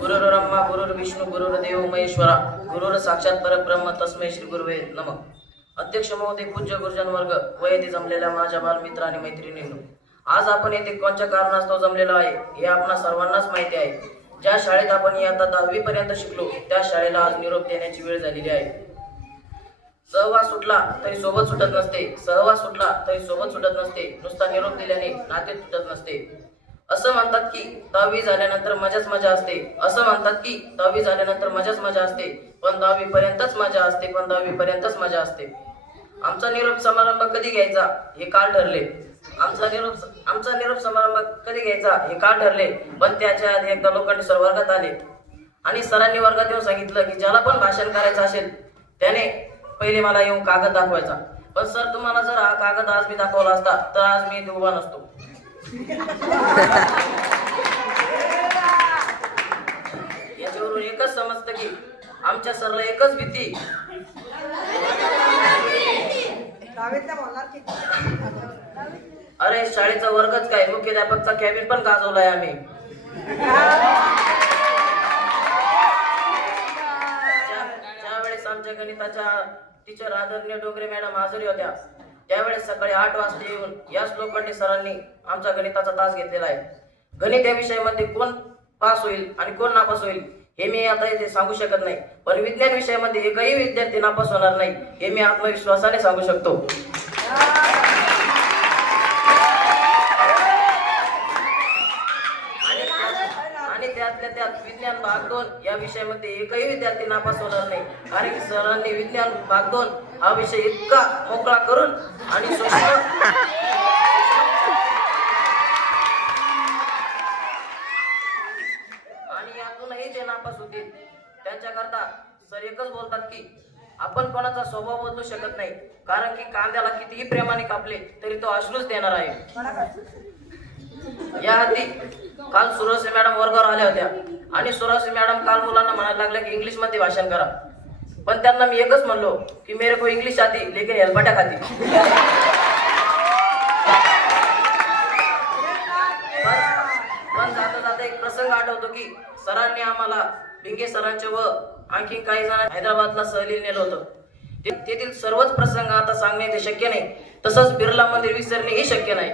गुरुर्ब्रह्मा गुरुर्विष्णू गुरुर्देव महेश्वरा गुरुर साक्षात परब्रह्म तस्मै श्री गुरुवे नमः. अध्यक्ष महोदय, पूज्य गुरुजन वर्ग व येथे जमलेल्या माझ्या बालमित्र आणि मैत्रिणींनो, आज आपण येथे कोणत्या कारणास्तव जमलेलो आहे हे आपणा सर्वांनाच माहिती आहे. ज्या शाळेत आपण इयत्ता 10वी पर्यंत शिकलो त्या शाळेला आज निरोप देण्याची वेळ झालेली आहे. सहवास सुटला तरी सोबत सुटत नसते, सहवास सुटला तरी सोबत सुटत नसते, नुसता निरोप दिल्याने नाते तुटत नसते. असं म्हणतात की 10वी झाल्यानंतर मजाच मजा असते, असं म्हणतात की 10वी झाल्यानंतर मजाच मजा असते, पण 10वी पर्यंतच मजा असते, पण 10वी पर्यंतच मजा असते. आमचा निरोप समारंभ कधी घ्यायचा हे काल ठरले, आमचा निरोप समारंभ कधी घ्यायचा हे काल ठरले. पण त्याच्या आधी एकदा लोखंडे सर वर्गात आले आणि सरांनी वर्गात येऊन सांगितलं की ज्याला पण भाषण करायचं असेल त्याने पहिले मला येऊन कागद दाखवायचा. पण सर, तुम्हाला जर हा कागद आज मी दाखवला असता तर आज मी इथे उभा नसतो. याच्यावरून एकच समजतं की आमच्या सरला एकच भीती, अरे शाळेचा वर्गच काय, मुख्याध्यापकचा कॅबिन पण गाजवलाय आम्ही. ज्या वेळेस आमच्या गणिताच्या टीचर आदरणीय डोंगरे मॅडम हजरी होत्या त्यावेळेस सकाळी 8 वाजता येऊन याच लोखंडे सरांनी आमचा गणिताचा तास घेतलेला आहे. गणित या विषयामध्ये कोण पास होईल आणि कोण नापास होईल हे मी आता इथे सांगू शकत नाही, पण विज्ञान विषयामध्ये एकही विद्यार्थी नापास होणार नाही हे मी आत्मविश्वासाने सांगू शकतो. आणि त्यातल्या त्यात विज्ञान भाग 2 या विषयामध्ये एकही विद्यार्थी नापास होणार नाही, कारण की सरांनी विज्ञान भाग 2 हा विषय इतका मोकळा करून आणि यातूनही जे नापास होतील त्यांच्याकरता सर एकच बोलतात की आपण कोणाचा स्वभाव बदलू शकत नाही, कारण की कांद्याला कितीही प्रेमाने कापले तरी तो अश्रूच देणार आहे. या आधी काल सुरसे मॅडम वर्गावर आल्या होत्या आणि सुरसे मॅडम काल मुलांना म्हणायला लागल्या की इंग्लिश मध्ये भाषण करा. पण त्यांना मी एकच म्हणलो की मेरे को इंग्लिश आती लेकिन हेलपाट्या खाती. पण जाता जाता एक प्रसंग आठवतो की सरांनी आम्हाला भिंगे सरांचे व आणखी काही जण हैदराबादला सहलीला नेलं होतं. तेथील सर्वच प्रसंग आता सांगणे ते शक्य नाही, तसंच बिर्ला मंदिर विसरणे हे शक्य नाही.